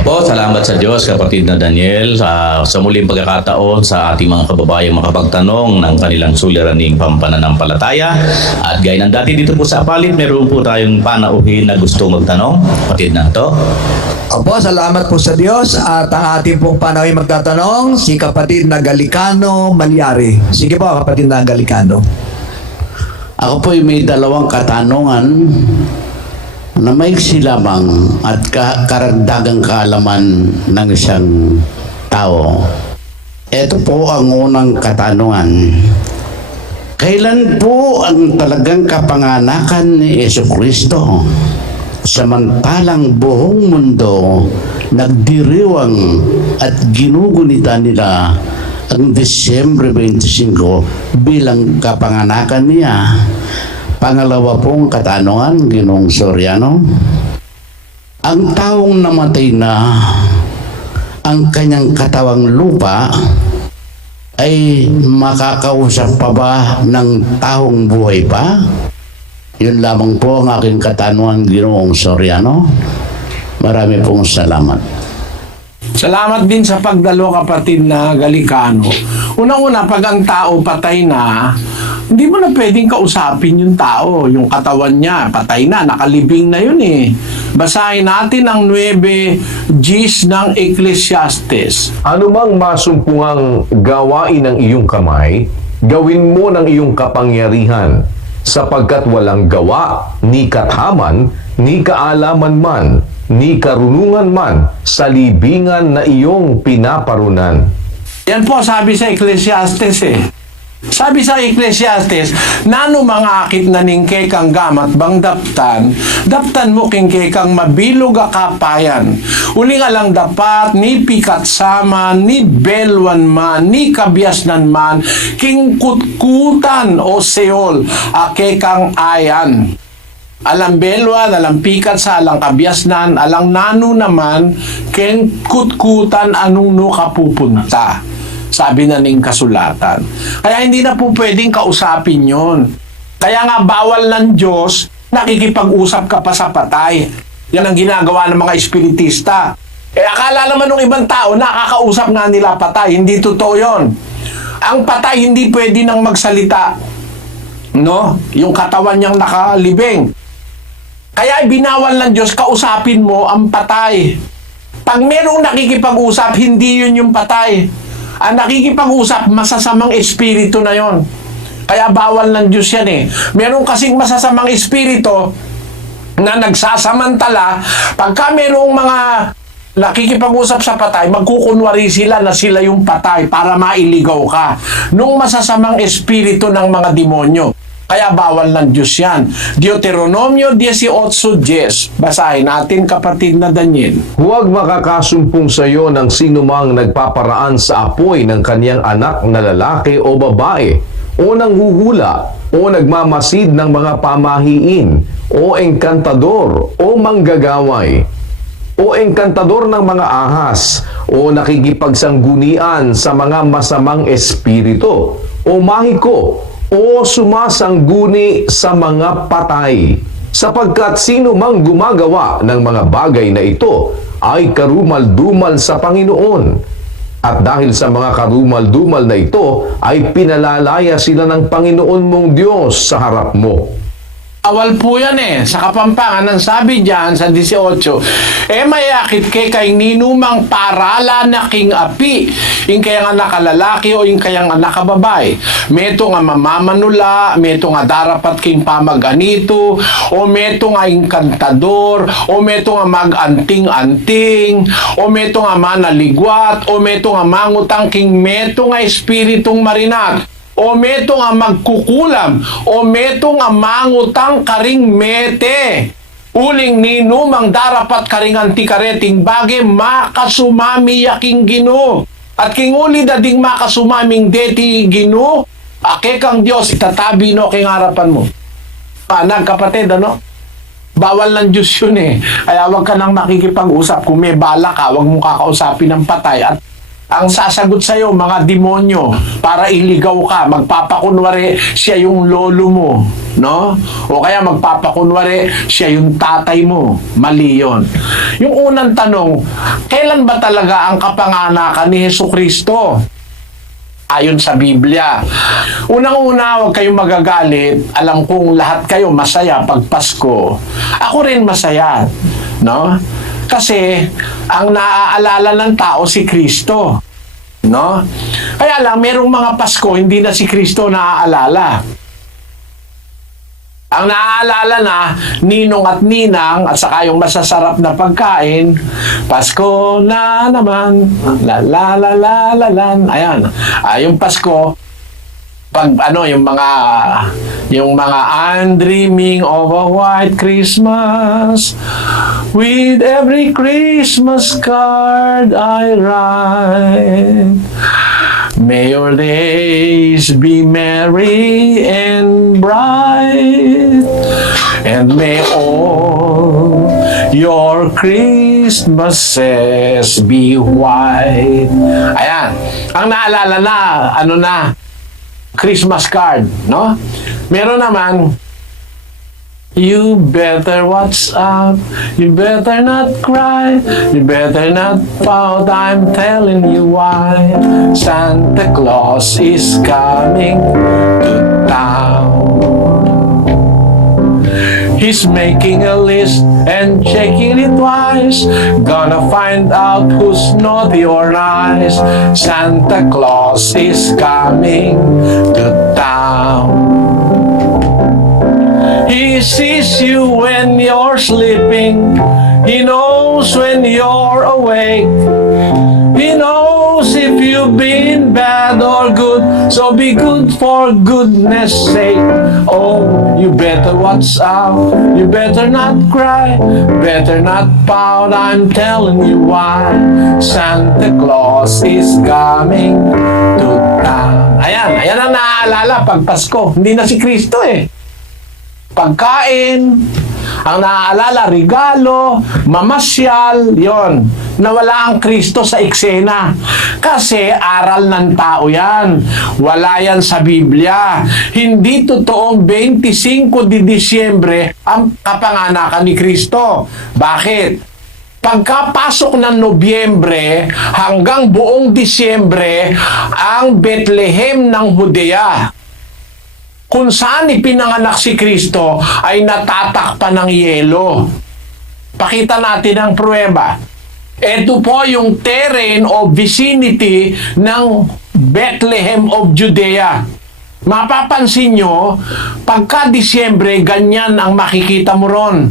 Opo, salamat sa Diyos, kapatid na Daniel, sa muling pagkakataon sa ating mga kababayang makapagtanong ng kanilang suliraning pampananampalataya. At gaya ng dati dito po sa Apalit, meron po tayong panauhin na gusto magtanong. Kapatid na to. Opo, salamat po sa Diyos. At ang ating pong panawin magtatanong, si kapatid na Galicano Malyari. Sige po, kapatid na Galicano. Ako po'y may dalawang katanungan na may lamang at karagdagang kaalaman ng isang tao. Ito po ang unang katanungan. Kailan po ang talagang kapanganakan ni Jesucristo? Samantalang buong mundo nagdiriwang at ginugunita nila ang Disyembre 25 bilang kapanganakan niya. Pangalawa pong katanungan, Ginoong Soriano. Ang taong namatay na ang kanyang katawang lupa ay makakausap pa ba ng taong buhay pa? Yun lamang po ang aking katanungan, Ginoong Soriano. Marami pong salamat. Salamat din sa pagdalo, kapatid na Galicano. Unang-una, pag ang tao patay na, hindi mo na pwedeng kausapin yung tao. Yung katawan niya, patay na, nakalibing na yun eh. Basahin natin ang 9 Gs ng Ecclesiastes. Anumang masumpungang gawain ng iyong kamay, gawin mo ng iyong kapangyarihan, sapagkat walang gawa, ni kathaman, ni kaalaman man, ni karunungan man, sa libingan na iyong pinaparunan. Yan po sabi sa Ecclesiastes eh. Sabi sa Ecclesiastes, nano mga akit na ningke kang gamat bang daptan mo kingke kang mabilog a kapayan. Uli nga lang dapat, ni pikat saman, ni belwan man, ni kabiasnan man, king kutkutan o seol, ake kang ayan. Alang belwan, alang pikat sa alang kabiasnan, alang nano naman, king kutkutan anong no kapupunta. Sabi na ning kasulatan. Kaya hindi na po pwedeng kausapin yon. Kaya nga bawal ng Diyos, nakikipag-usap ka pa sa patay. Yan ang ginagawa ng mga espiritista. Akala naman ng ibang tao, nakakausap nga nila patay. Hindi totoo yon. Ang patay hindi pwede nang magsalita. No? Yung katawan niyang nakalibing. Kaya binawal ng Diyos, kausapin mo ang patay. Pag merong nakikipag-usap, hindi yun yung patay. Ang nakikipag-usap, masasamang espiritu na yon. Kaya bawal ng Diyos yan eh. Meron kasing masasamang espiritu na nagsasamantala. Pagka merong mga nakikipag-usap sa patay, magkukunwari sila na sila yung patay para mailigaw ka. Nung masasamang espiritu ng mga demonyo. Kaya bawal ng Diyos yan. Deuteronomio 18:10. Basahin natin, kapatid na Daniel. Huwag makakasumpong sa iyo ng sinumang nagpaparaan sa apoy ng kaniyang anak na lalaki o babae, o nanghuhula, o nagmamasid ng mga pamahiin, o engkantador, o manggagaway, o engkantador ng mga ahas, o nakikipagsanggunian sa mga masamang espiritu, o mahiko, o sumasangguni sa mga patay, sapagkat sino mang gumagawa ng mga bagay na ito ay karumal-dumal sa Panginoon. At dahil sa mga karumal-dumal na ito ay pinalalaya sila ng Panginoon mong Diyos sa harap mo. Awal po yan eh. Sa Kapampangan, ang sabi dyan sa 18, mayakit kay ninumang parala na king api, yung kayang anak lalaki o yung kayang anak babae. Meto nga mamamanula, meto nga darapat king pamaganito, o meto nga inkantador, o meto nga maganting-anting, o meto nga manaligwat, o meto nga mangutang king meto nga espiritong marinat. O meto nga magkukulam, o meto nga mangutang karing mete. Uling ninumang darapat karing antikareting bage makasumami yaking Ginoo. At king uli dading makasumaming deti Ginoo, ake kang Diyos itatabi no king harapan mo. Panag kapatid, ano? Bawal ng Diyos yun eh. Kaya wag ka nang nakikipag-usap. Kung may bala ka, wag mo kakausapin ng patay. At Ang sasagot sa'yo, mga demonyo, para iligaw ka. Magpapakunwari siya yung lolo mo, no? O kaya magpapakunwari siya yung tatay mo. Mali yun. Yung unang tanong, kailan ba talaga ang kapanganakan ni Jesucristo? Ayon sa Biblia. Unang-una, huwag kayong magagalit. Alam kong lahat kayo masaya pag Pasko. Ako rin masaya, no? Kasi ang naaalala ng tao si Kristo, no? Kaya lang merong mga Pasko hindi na si Kristo naaalala. Ang naaalala na ninong at ninang at saka yung masasarap na pagkain, Pasko na naman, la la la la la la. Ayan. Yung Pasko, pag yung mga I'm dreaming of a white Christmas, with every Christmas card I write, may your days be merry and bright, and may all your Christmases be white. Ayan. Ang naalala na, Christmas card, no? Meron naman, you better watch out, you better not cry, you better not pout, I'm telling you why. Santa Claus is coming to town. He's making a list and checking it twice. Gonna find out who's naughty or nice. Santa Claus is coming to town. He sees you when you're sleeping. He knows when you're awake. He knows if you've been bad or good. So be good for goodness sake. Oh, you better watch out. You better not cry. Better not pout. I'm telling you why. Santa Claus is coming to town. Ayan ang naaalala pag Pasko. Hindi na si Kristo eh. Pagkain, ang naaalala, regalo, mamasyal, yon. Nawala ang Kristo sa eksena. Kasi aral ng tao yan. Wala yan sa Biblia. Hindi totoong 25 de Disyembre ang kapanganakan ni Kristo. Bakit? Pagkapasok ng Nobyembre hanggang buong Disyembre, ang Bethlehem ng Judea, kung saan ipinanganak si Kristo, ay natatakpan ng yelo. Pakita natin ang pruweba. Ito po yung terrain o vicinity ng Bethlehem of Judea. Mapapansin nyo, pagka Disyembre, ganyan ang makikita mo ron.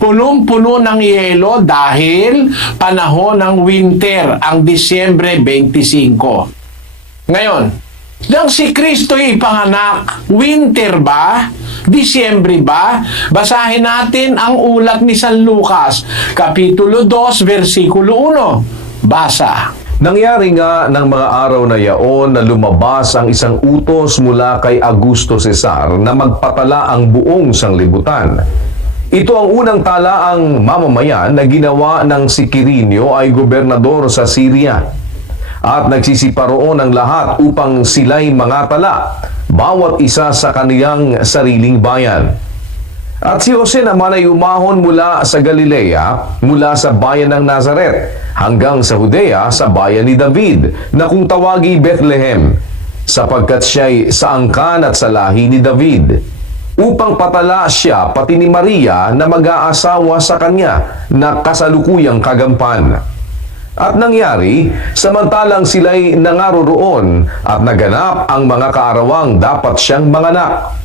Punong-puno ng yelo dahil panahon ng winter, ang Disyembre 25. Ngayon, nang si Kristo ipanganak, winter ba? Disyembre ba? Basahin natin ang ulat ni San Lucas, Kapitulo 2, versikulo 1. Basa. Nangyari nga ng mga araw na yaon na lumabas ang isang utos mula kay Augusto Cesar na magpatala ang buong sanglibutan. Ito ang unang talaang mamamayan na ginawa ng si Quirinio ay gobernador sa Syria. At nagsisiparoon ang lahat upang sila'y mangatala, bawat isa sa kaniyang sariling bayan. At si Jose naman ay umahon mula sa Galilea, mula sa bayan ng Nazaret, hanggang sa Judea sa bayan ni David, na kung tawagi Bethlehem, sapagkat siya'y sa angkan at sa lahi ni David, upang patala siya pati ni Maria na mag-aasawa sa kanya na kasalukuyang kagampan. At nangyari, samantalang sila'y nangaroroon at naganap ang mga kaarawang dapat siyang manganak.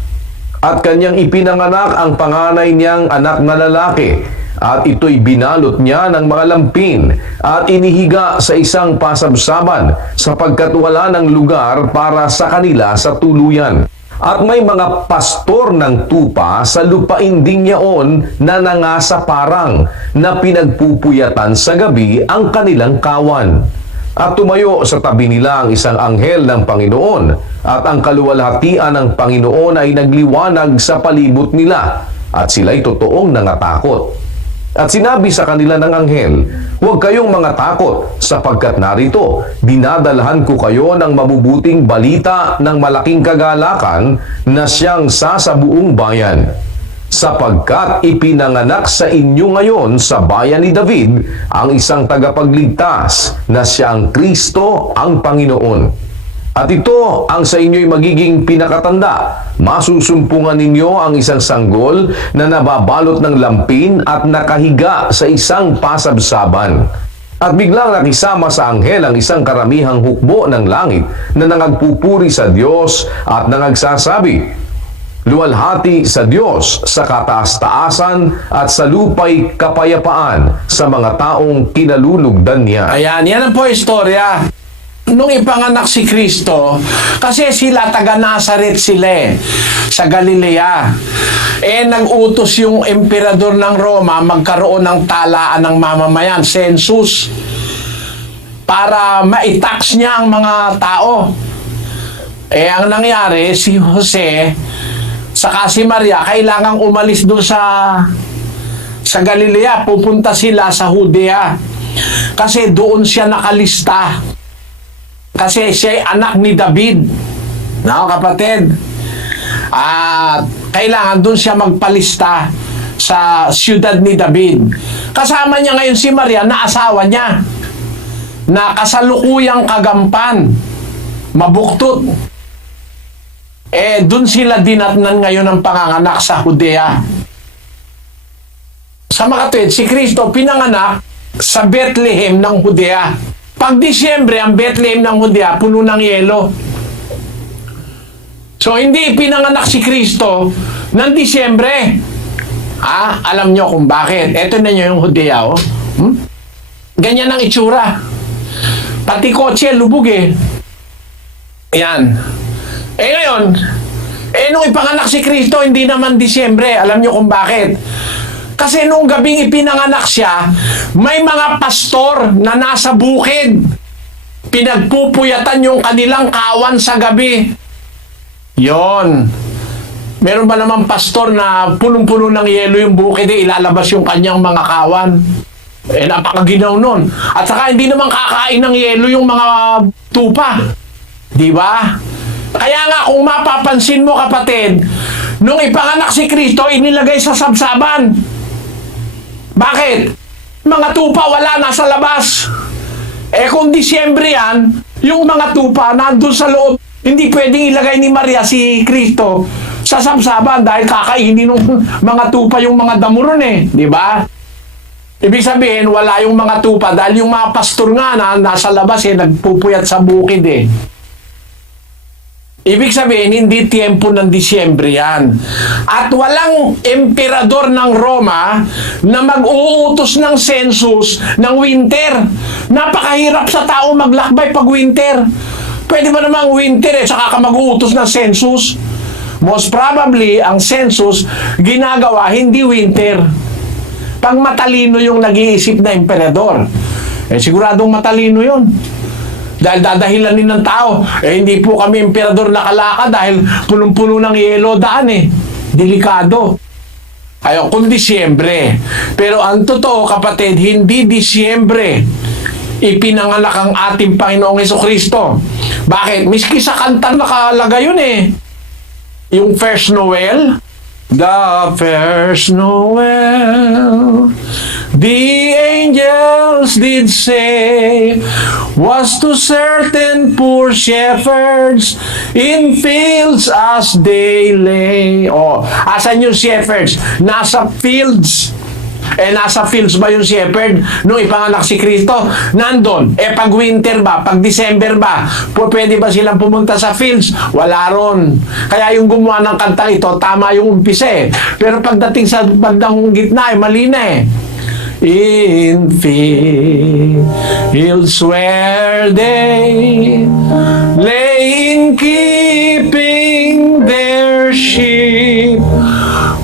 At kanyang ipinanganak ang panganay niyang anak na lalaki, at ito'y binalot niya ng mga lampin at inihiga sa isang pasabsaban sapagkat wala ng lugar para sa kanila sa tuluyan. At may mga pastor ng tupa sa lupain ding yaon na nangasaparang na pinagpupuyatan sa gabi ang kanilang kawan. At tumayo sa tabi nila ang isang anghel ng Panginoon, at ang kaluwalhatian ng Panginoon ay nagliwanag sa palibot nila, at sila'y totoong nangatakot. At sinabi sa kanila ng anghel, huwag kayong mga takot, sapagkat narito, dinadalhan ko kayo ng mabubuting balita ng malaking kagalakan na siyang sasabuong bayan. Sapagkat ipinanganak sa inyo ngayon sa bayan ni David ang isang tagapagligtas na siyang Kristo ang Panginoon. At ito ang sa inyo'y magiging pinakatanda. Masusumpungan ninyo ang isang sanggol na nababalot ng lampin at nakahiga sa isang pasabsaban. At biglang nakisama sa anghel ang isang karamihang hukbo ng langit na nangagpupuri sa Diyos at nangagsasabi, luwalhati sa Diyos sa kataas-taasan at sa lupa'y kapayapaan sa mga taong kinalulugdan niya. Ayan, yan ang po istorya. Nung ipanganak si Kristo, kasi sila taga Nazaret sila sa Galilea. Nag-utos yung emperador ng Roma magkaroon ng talaan ng mamamayan, census, para ma-tax niya ang mga tao. Ang nangyari, si Jose saka si Maria kailangang umalis doon sa Galilea, pupunta sila sa Judea. Kasi doon siya nakalista. Kasi siya ay anak ni David. No, kapatid? At kailangan doon siya magpalista sa siyudad ni David. Kasama niya ngayon si Maria na asawa niya, na kasalukuyang kagampan, mabuktot. Doon sila dinatnan ngayon ng panganganak sa Judea. Sa makatwid, si Kristo pinanganak sa Bethlehem ng Judea. Pag Disyembre, ang Bethlehem ng Judea, puno ng yelo. So, hindi pinanganak si Kristo ng Disyembre. Alam nyo kung bakit. Eto na nyo yung Judea, oh. Ganyan ang itsura. Pati kotse, lubog eh. Yan. Ngayon, nung ipanganak si Kristo, hindi naman Disyembre. Alam nyo kung bakit. Kasi nung gabing ipinanganak siya, may mga pastor na nasa bukid. Pinagpupuyatan yung kanilang kawan sa gabi. Yon. Meron ba naman pastor na punong-puno ng yelo yung bukid, ilalabas yung kanyang mga kawan? Napakaginaw nun. At saka hindi naman kakain ng yelo yung mga tupa. Di ba? Kaya nga kung mapapansin mo, kapatid, nung ipanganak si Kristo, inilagay sa sabsaban. Bakit? Mga tupa wala, nasa labas. Kung Disyembre yan, yung mga tupa nandun sa loob. Hindi pwedeng ilagay ni Maria si Kristo sa sabsaban dahil kakainin ng mga tupa yung mga damuron di ba? Ibig sabihin, wala yung mga tupa dahil yung mga pastor nga na nasa labas nagpupuyat sa bukid Ibig sabihin, hindi tiempo ng Disyembre yan. At walang emperador ng Roma na mag-uutos ng census ng winter. Napakahirap sa tao maglakbay pag winter. Pwede ba namang winter saka ka mag-uutos ng census? Most probably, ang census ginagawa hindi winter. Pag matalino yung nag-iisip na emperador, siguradong matalino yun. Dahil dadahilanin ng tao, hindi po kami emperador nakalaka dahil punong-puno ng yelo daan Delikado. Kung Disyembre. Pero ang totoo, kapatid, hindi Disyembre ipinanganak ang ating Panginoong Jesucristo. Bakit? Miski sa kanta nakalagay yun Yung First Noel. The first Noel, the angels did say, was to certain poor shepherds in fields as they lay. Asan yung shepherds? Nasa fields. Nasa fields ba yung shepherd nung ipanganak si Kristo? Nandun. Pag winter ba? Pag December ba? Pwede ba silang pumunta sa fields? Wala ron. Kaya yung gumawa ng kantang ito, tama yung umpisa Pero pagdating sa bandang gitna, mali na In fields where they lay in keeping their sheep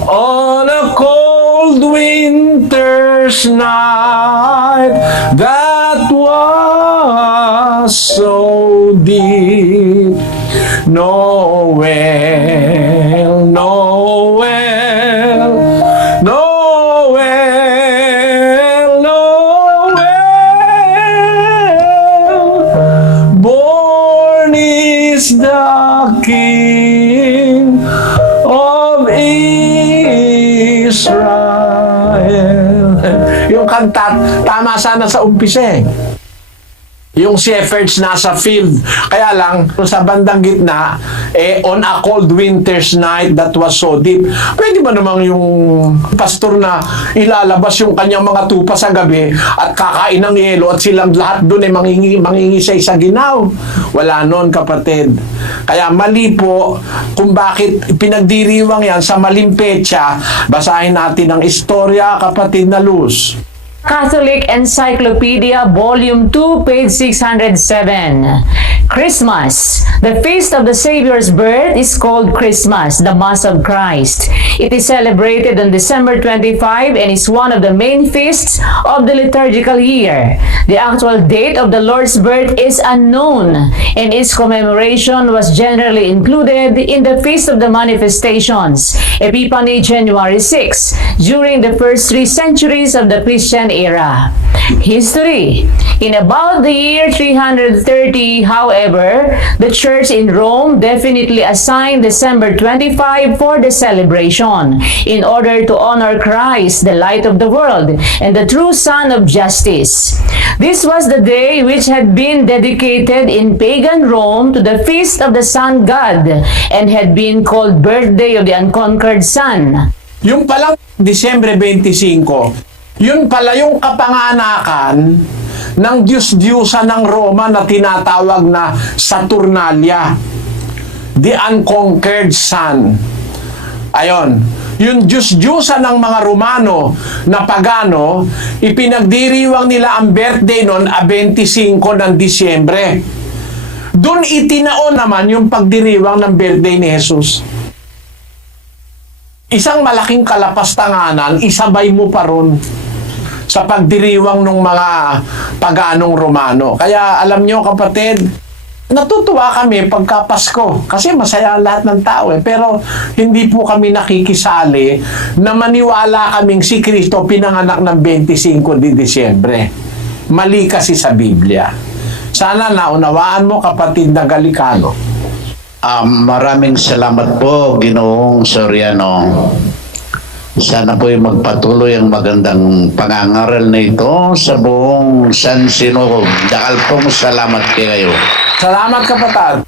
on a cold winter's night that was so deep. Noel, Noel, Noel. Israel. Yung kanta, tama sana sa umpisa eh. Yung shepherds nasa field. Kaya lang, sa bandang gitna, on a cold winter's night that was so deep. Pwede ba namang yung pastor na ilalabas yung kanyang mga tupa sa gabi at kakain ng yelo at silang lahat doon ay mangingisay sa ginaw? Wala nun, kapatid. Kaya mali po kung bakit pinagdiriwang yan sa maling petsa. Basahin natin ang istorya, kapatid na Luz. Catholic Encyclopedia, Volume 2, page 607. Christmas. The feast of the Savior's birth is called Christmas, the Mass of Christ. It is celebrated on December 25 and is one of the main feasts of the liturgical year. The actual date of the Lord's birth is unknown, and its commemoration was generally included in the Feast of the Manifestations, Epiphany, January 6, during the first 3 centuries of the Christian era. History. In about the year 330, however, the Church in Rome definitely assigned December 25 for the celebration in order to honor Christ, the light of the world, and the true Son of Justice. This was the day which had been dedicated in pagan Rome to the feast of the Sun God and had been called Birthday of the Unconquered Sun. Yung palang Disyembre 25, yun pala yung kapanganakan ng Diyos-Diyusa ng Roma na tinatawag na Saturnalia, the Unconquered Sun. Ayon, yung Diyos-Diyusa ng mga Romano na pagano, ipinagdiriwang nila ang birthday noon 25 ng Disyembre. Doon itinaon naman yung pagdiriwang ng birthday ni Jesus. Isang malaking kalapastanganan, isabay mo pa ron sa pagdiriwang ng mga paganong Romano. Kaya alam nyo, kapatid, natutuwa kami pagka Pasko kasi masaya lahat ng tao pero hindi po kami nakikisali na maniwala kaming si Kristo pinanganak ng 25 di Disyembre. Mali kasi sa Biblia. Sana naunawaan mo, kapatid na Galicano. Maraming salamat po, Ginoong Soriano. Sana po magpatuloy ang magandang pangangaral na ito sa buong San Sinuhog. Dakal pong salamat kayo. Salamat, kapatid.